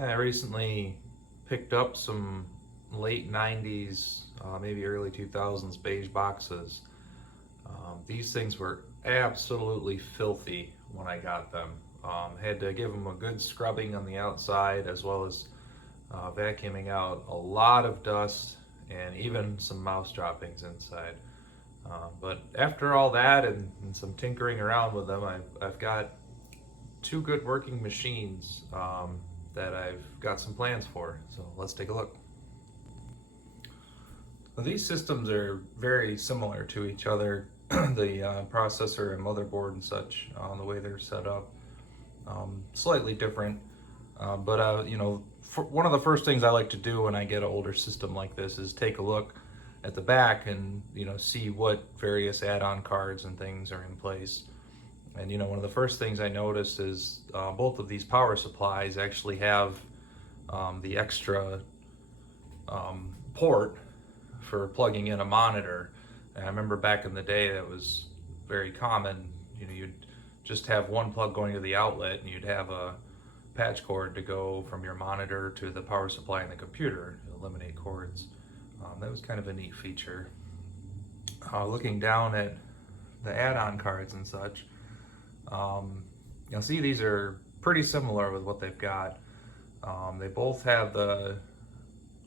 I recently picked up some late 90's, maybe early 2000s beige boxes. These things were absolutely filthy when I got them. Had to give them a good scrubbing on the outside as well as vacuuming out a lot of dust and even some mouse droppings inside. But after all that and some tinkering around with them, I've got two good working machines that I've got some plans for. So let's take a look. Well, these systems are very similar to each other. The processor and motherboard and such, the way they're set up, slightly different. One of the first things I like to do when I get an older system like this is take a look at the back and see what various add-on cards and things are in place. And one of the first things I noticed is both of these power supplies actually have the extra port for plugging in a monitor. And I remember back in the day that was very common. You'd just have one plug going to the outlet and you'd have a patch cord to go from your monitor to the power supply in the computer to eliminate cords. That was kind of a neat feature. Looking down at the add-on cards and such, you'll see these are pretty similar with what they've got. They both have the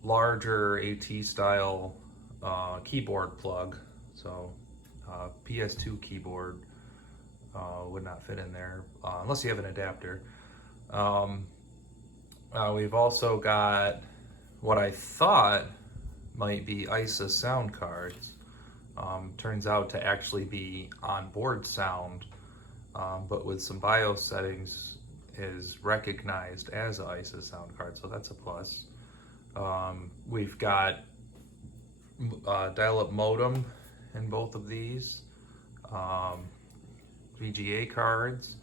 larger AT style keyboard plug, so PS2 keyboard would not fit in there unless you have an adapter. We've also got what I thought might be ISA sound cards. Turns out to actually be onboard sound, but with some BIOS settings is recognized as an ISA sound card, so that's a plus. We've got dial-up modem in both of these, VGA cards.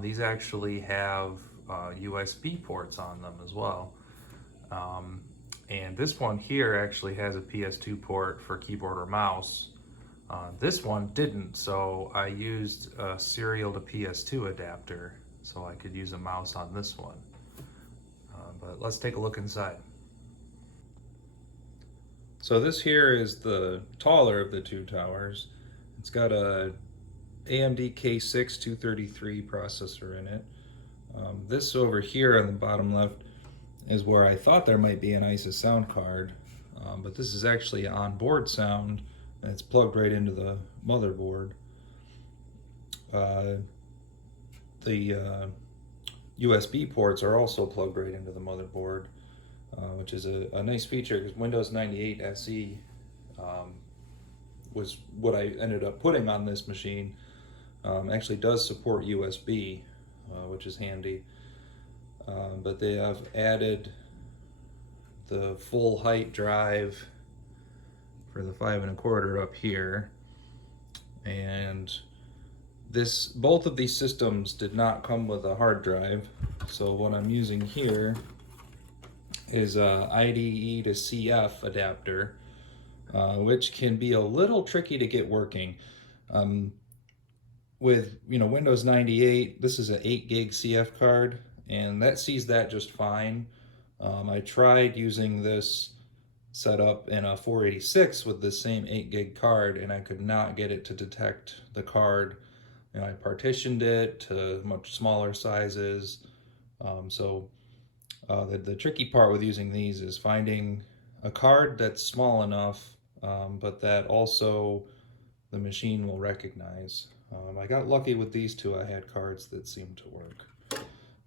These actually have USB ports on them as well. And this one here actually has a PS2 port for keyboard or mouse. This one didn't, so I used a serial to PS2 adapter so I could use a mouse on this one. But let's take a look inside. So this here is the taller of the two towers. It's got a AMD K6 233 processor in it. This over here on the bottom left is where I thought there might be an ISA sound card, but this is actually onboard sound, and it's plugged right into the motherboard. The USB ports are also plugged right into the motherboard, which is a nice feature because Windows 98 SE was what I ended up putting on this machine. Actually does support USB, which is handy. But they have added the full height drive for the 5 1/4 up here, and both of these systems did not come with a hard drive. So what I'm using here is a IDE to CF adapter, which can be a little tricky to get working. With Windows 98, this is an 8 gig CF card, and that sees that just fine. I tried using this setup in a 486 with the same 8 gig card, and I could not get it to detect the card. I partitioned it to much smaller sizes. The tricky part with using these is finding a card that's small enough, but that also the machine will recognize. I got lucky with these two. I had cards that seemed to work.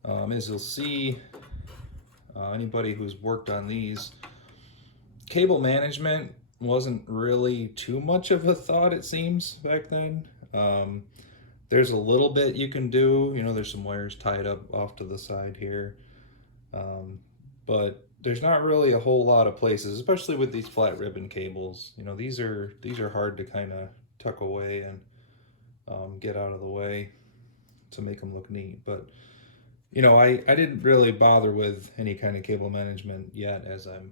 As you'll see, anybody who's worked on these, cable management wasn't really too much of a thought, it seems, back then. There's a little bit you can do. There's some wires tied up off to the side here. But there's not really a whole lot of places, especially with these flat ribbon cables. These are hard to kind of tuck away and get out of the way to make them look neat. But I didn't really bother with any kind of cable management yet as I'm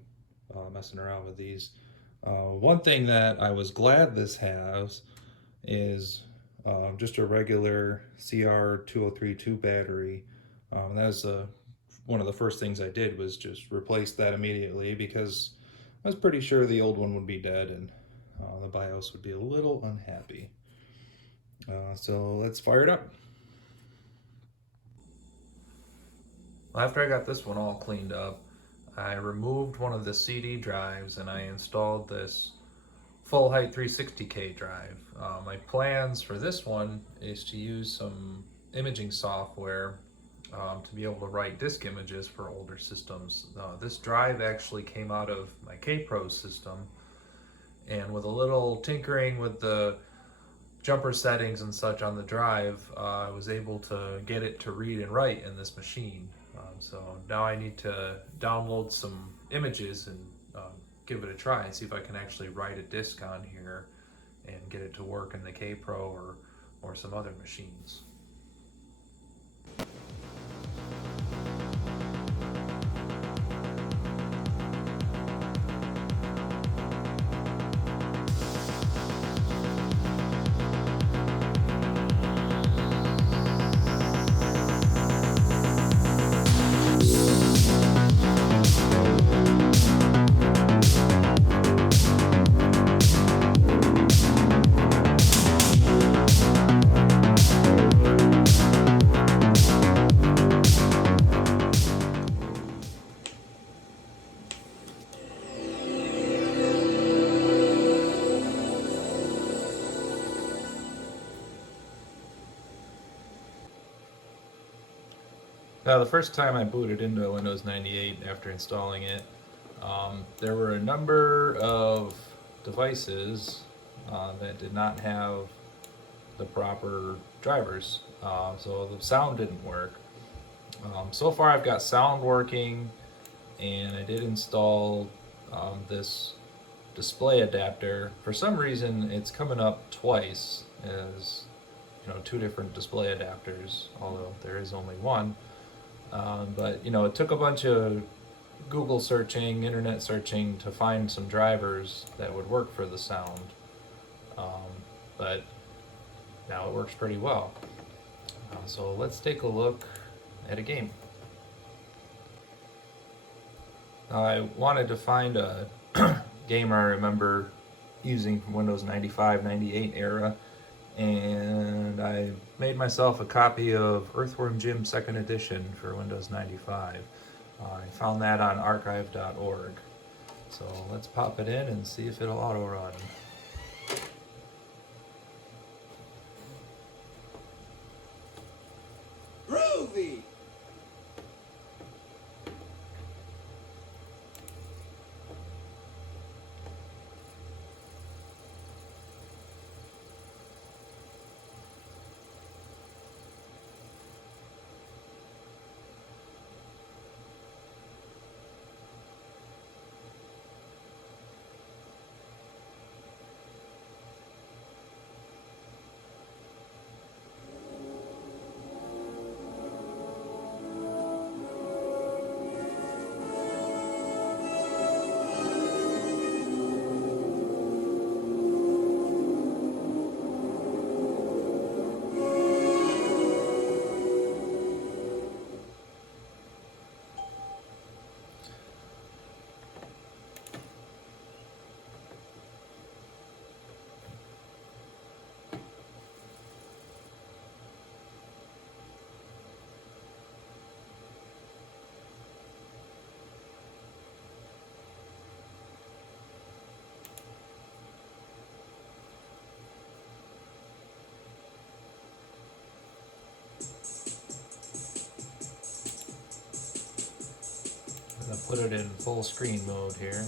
messing around with these. One thing that I was glad this has is just a regular CR2032 battery. That's one of the first things I did was just replace that immediately, because I was pretty sure the old one would be dead and the BIOS would be a little unhappy. So let's fire it up. Well, after I got this one all cleaned up, I removed one of the CD drives and I installed this full height 360K drive. My plans for this one is to use some imaging software to be able to write disk images for older systems. This drive actually came out of my K-Pro system, and with a little tinkering with the jumper settings and such on the drive, I was able to get it to read and write in this machine. So now I need to download some images and give it a try and see if I can actually write a disk on here and get it to work in the K-Pro or some other machines. Now, the first time I booted into Windows 98 after installing it, there were a number of devices that did not have the proper drivers, so the sound didn't work. So far I've got sound working, and I did install this display adapter. For some reason it's coming up twice as, you know, two different display adapters, although there is only one. But you know, it took a bunch of Google searching, internet searching to find some drivers that would work for the sound. But now it works pretty well. So let's take a look at a game. I wanted to find a game I remember using from Windows 95, 98 era, and I made myself a copy of Earthworm Jim 2nd Edition for Windows 95. I found that on archive.org. So let's pop it in and see if it'll auto-run. Groovy! I'm gonna put it in full screen mode here.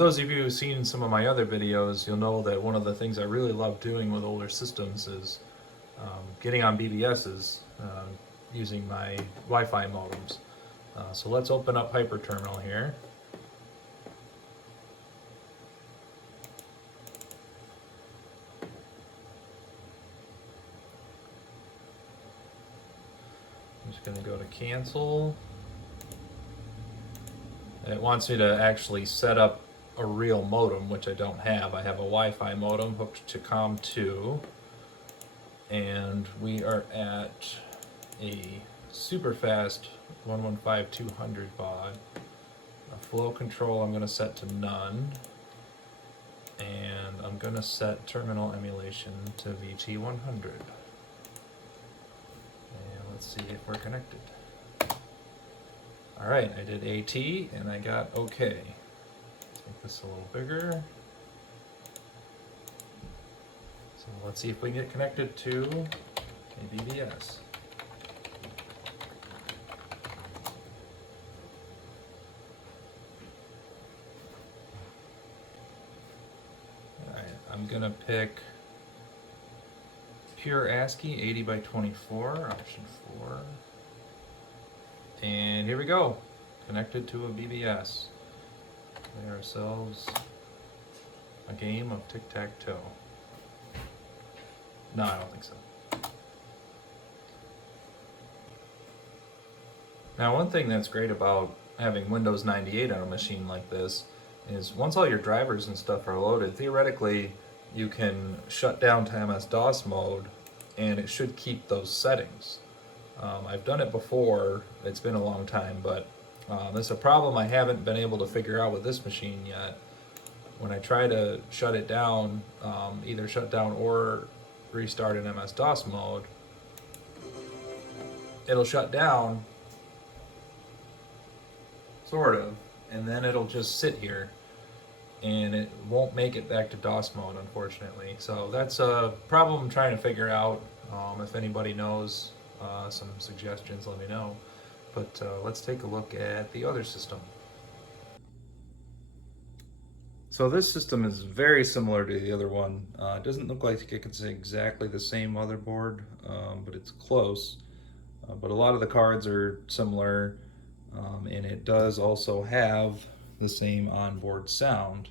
those of you who've seen some of my other videos, you'll know that one of the things I really love doing with older systems is getting on BBSs using my Wi-Fi modems. So let's open up HyperTerminal here. I'm just going to go to cancel. And it wants me to actually set up a real modem, which I don't have. I have a Wi-Fi modem hooked to COM2, and we are at a super fast 115-200 baud. A flow control I'm going to set to none, and I'm going to set terminal emulation to VT100. And let's see if we're connected. Alright, I did AT and I got OK. Let's make this a little bigger. So let's see if we can get connected to a BBS. Alright, I'm going to pick pure ASCII 80 by 24, option 4. And here we go, connected to a BBS. Play ourselves a game of tic-tac-toe. No, I don't think so. Now, one thing that's great about having Windows 98 on a machine like this is once all your drivers and stuff are loaded, theoretically you can shut down to MS-DOS mode and it should keep those settings. I've done it before, it's been a long time, but it's a problem I haven't been able to figure out with this machine yet. When I try to shut it down, either shut down or restart in MS-DOS mode, it'll shut down, sort of, and then it'll just sit here, and it won't make it back to DOS mode, unfortunately. So that's a problem I'm trying to figure out. If anybody knows some suggestions, let me know. But let's take a look at the other system. So this system is very similar to the other one. It doesn't look like it's exactly the same motherboard, but it's close. But a lot of the cards are similar, and it does also have the same onboard sound.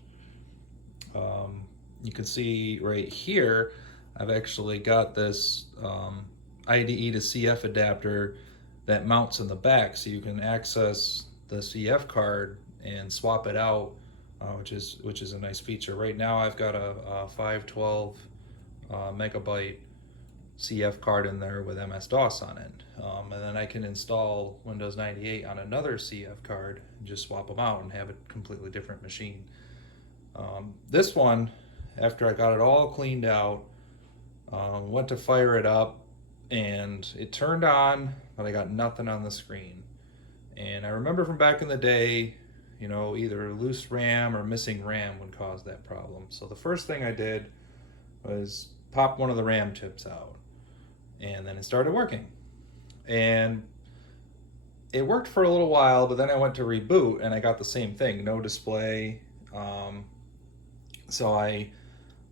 You can see right here, I've actually got this IDE to CF adapter that mounts in the back, so you can access the CF card and swap it out, which is a nice feature. Right now I've got a 512 megabyte CF card in there with MS-DOS on it, and then I can install Windows 98 on another CF card and just swap them out and have a completely different machine. This one, after I got it all cleaned out, went to fire it up, and it turned on, but I got nothing on the screen. And I remember from back in the day, you know, either loose RAM or missing RAM would cause that problem. So the first thing I did was pop one of the RAM chips out, and then it started working. And it worked for a little while, but then I went to reboot and I got the same thing, no display. So I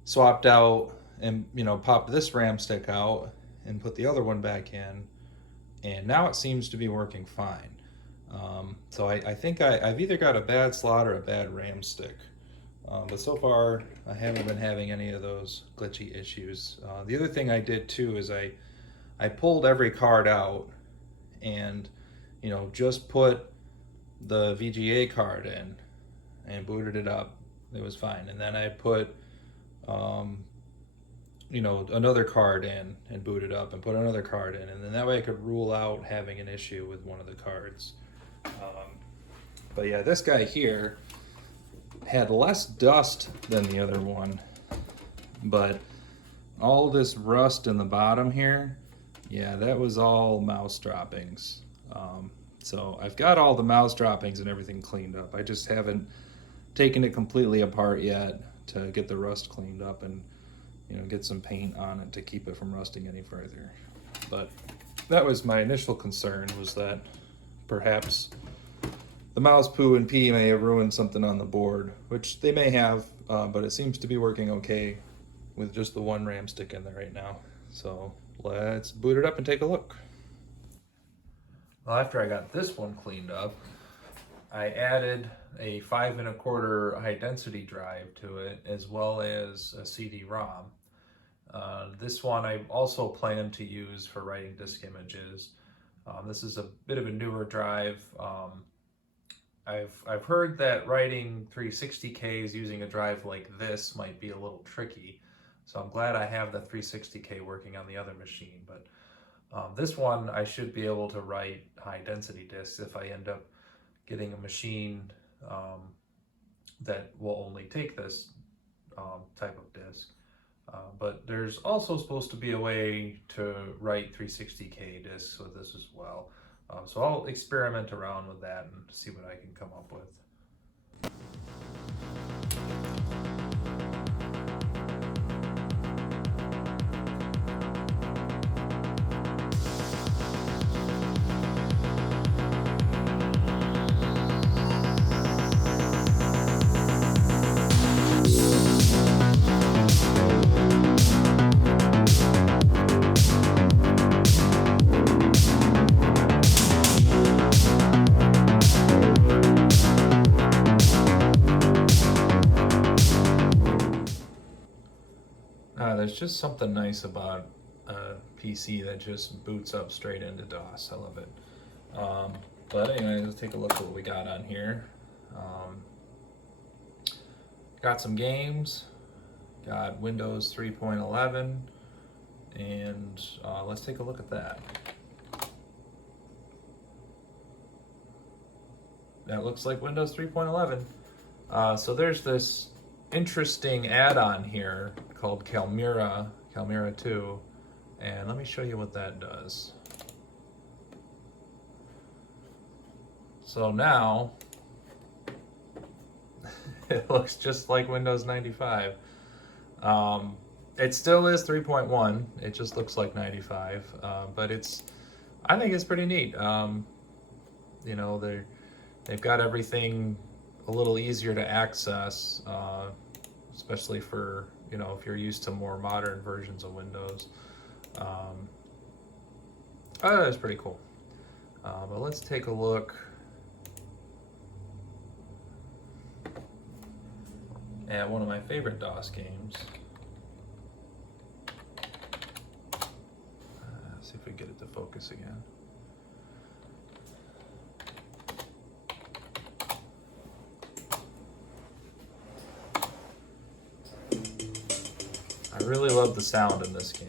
swapped out and, you know, popped this RAM stick out and put the other one back in, and now it seems to be working fine. So I think I've either got a bad slot or a bad RAM stick, but so far I haven't been having any of those glitchy issues. The other thing I did too is I pulled every card out and, you know, just put the VGA card in and booted it up. It was fine. And then I put you know, another card in and boot it up and put another card in, and then that way I could rule out having an issue with one of the cards. But yeah, this guy here had less dust than the other one, but all this rust in the bottom here, yeah, that was all mouse droppings. So I've got all the mouse droppings and everything cleaned up. I just haven't taken it completely apart yet to get the rust cleaned up and, you know, get some paint on it to keep it from rusting any further. But that was my initial concern, was that perhaps the mouse poo and pee may have ruined something on the board, which they may have, but it seems to be working okay with just the one RAM stick in there right now. So let's boot it up and take a look. Well, after I got this one cleaned up, I added a 5 1/4 high density drive to it, as well as a CD-ROM. This one I also plan to use for writing disk images. This is a bit of a newer drive. I've heard that writing 360Ks using a drive like this might be a little tricky, so I'm glad I have the 360K working on the other machine. But this one I should be able to write high density disks if I end up getting a machine that will only take this type of disk. But there's also supposed to be a way to write 360K disks with this as well. So I'll experiment around with that and see what I can come up with. There's just something nice about a PC that just boots up straight into DOS. I love it. But anyway, let's take a look at what we got on here. Got some games. Got Windows 3.11, and let's take a look at that. That looks like Windows 3.11. So there's this interesting add-on here called Calmira 2, and let me show you what that does. So now it looks just like Windows 95. It still is 3.1. It just looks like 95, but I think it's pretty neat. You know, they've got everything a little easier to access, especially for, you know, if you're used to more modern versions of Windows. That's pretty cool. But let's take a look at one of my favorite DOS games. See if we can get it to focus again. I really love the sound in this game.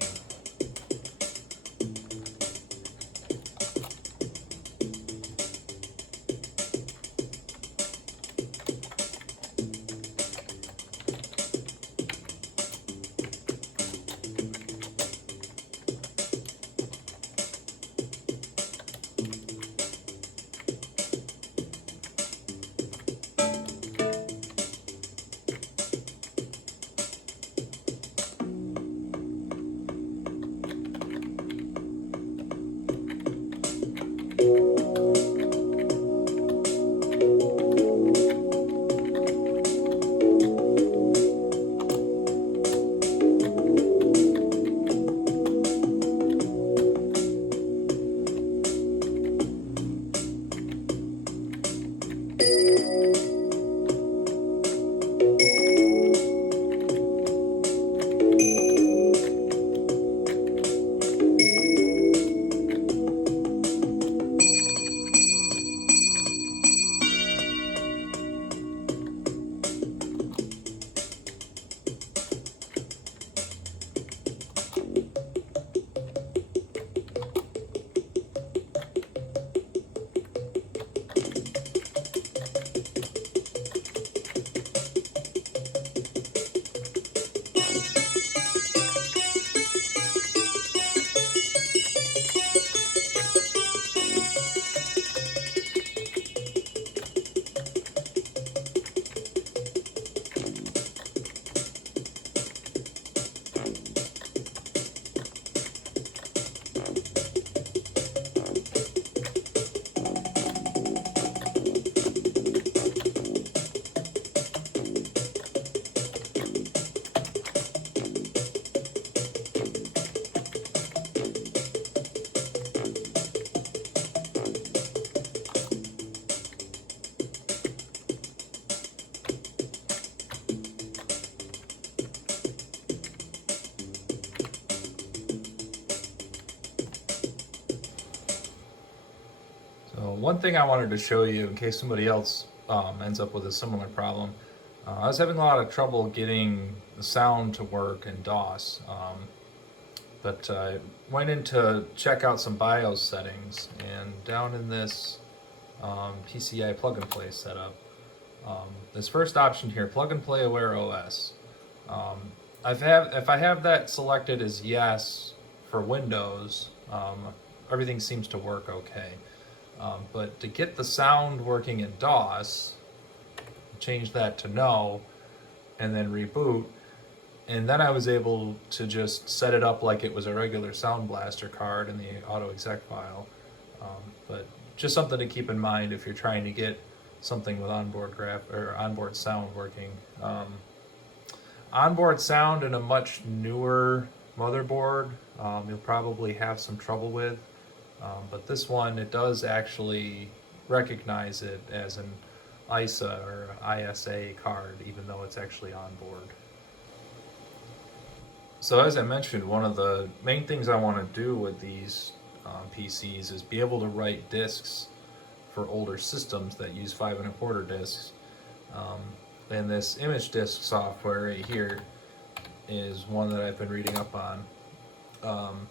One thing I wanted to show you in case somebody else ends up with a similar problem. I was having a lot of trouble getting the sound to work in DOS, but I went in to check out some BIOS settings, and down in this PCI plug-and-play setup, this first option here, plug-and-play aware OS. If I have that selected as yes for Windows, everything seems to work okay. But to get the sound working in DOS, change that to no, and then reboot, and then I was able to just set it up like it was a regular Sound Blaster card in the auto exec file. But just something to keep in mind if you're trying to get something with onboard sound working. Onboard sound in a much newer motherboard, you'll probably have some trouble with. But this one, it does actually recognize it as an ISA or ISA card, even though it's actually on board. So as I mentioned, one of the main things I want to do with these PCs is be able to write disks for older systems that use 5 1/4 disks. And this IMGDSK software right here is one that I've been reading up on.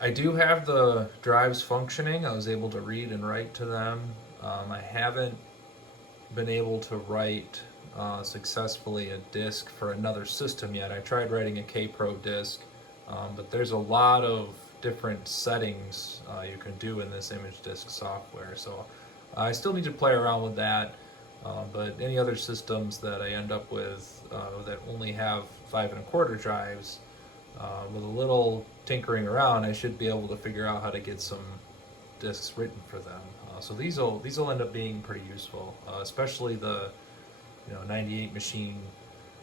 I do have the drives functioning. I was able to read and write to them. I haven't been able to write successfully a disk for another system yet. I tried writing a K-Pro disk, but there's a lot of different settings you can do in this IMGDSK software. So I still need to play around with that. But any other systems that I end up with that only have 5 1/4 drives, with a little tinkering around, I should be able to figure out how to get some disks written for them. So these will end up being pretty useful, especially the 98 machine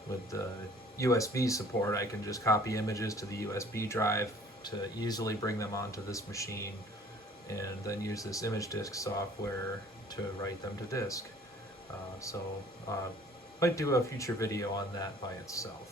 with the USB support. I can just copy images to the USB drive to easily bring them onto this machine, and then use this IMGDSK software to write them to disk. So might do a future video on that by itself.